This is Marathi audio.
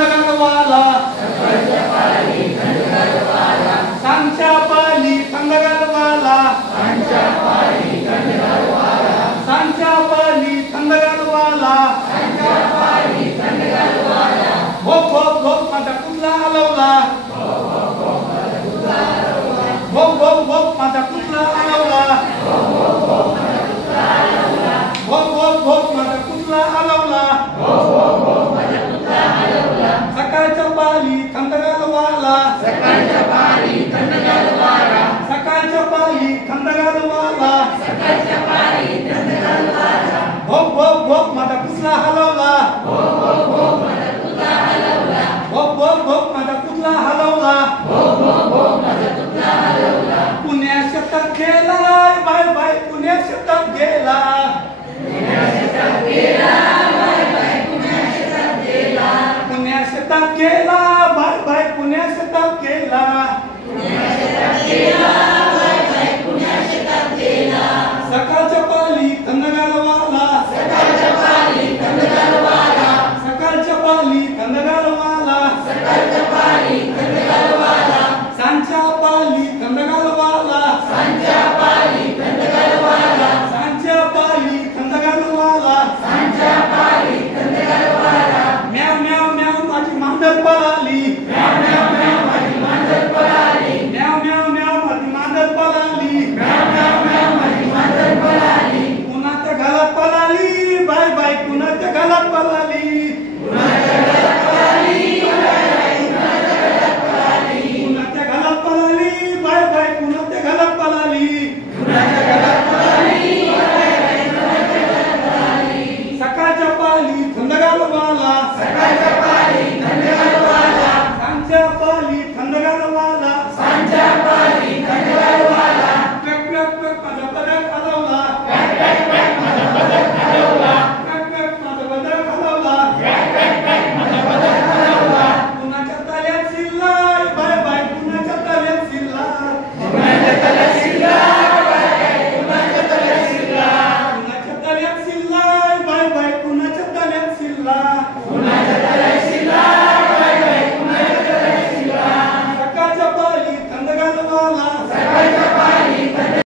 थंडगारवाला सांच्या पाली थंडगारवाला सांच्या पाली थंडगारवाला भोप भोप भोप माझा कुठला हलवला भोप भोप भोप माझा कुठला हलवला भोप भोप भोप माझा कुठला हलवला सकाळच्या पाली थंडगारवाला सकाळच्या पाली थंडगारवाला भोप भोप भोप माझा कुठला हलवला भोप भोप भोप माझा कुठला हलवला पुण्या शेतात गेला बाय बाय पुण्या शेतात गेला पुण्या शेतात गेला बाय बाय पुण्या शेतात गेला सकाळच्या पाली थंडगारवाला सांच्या पाली थंडगारवाला सांच्या पाली थंडगारवाला म्याव म्याव म्याव माझी मांजर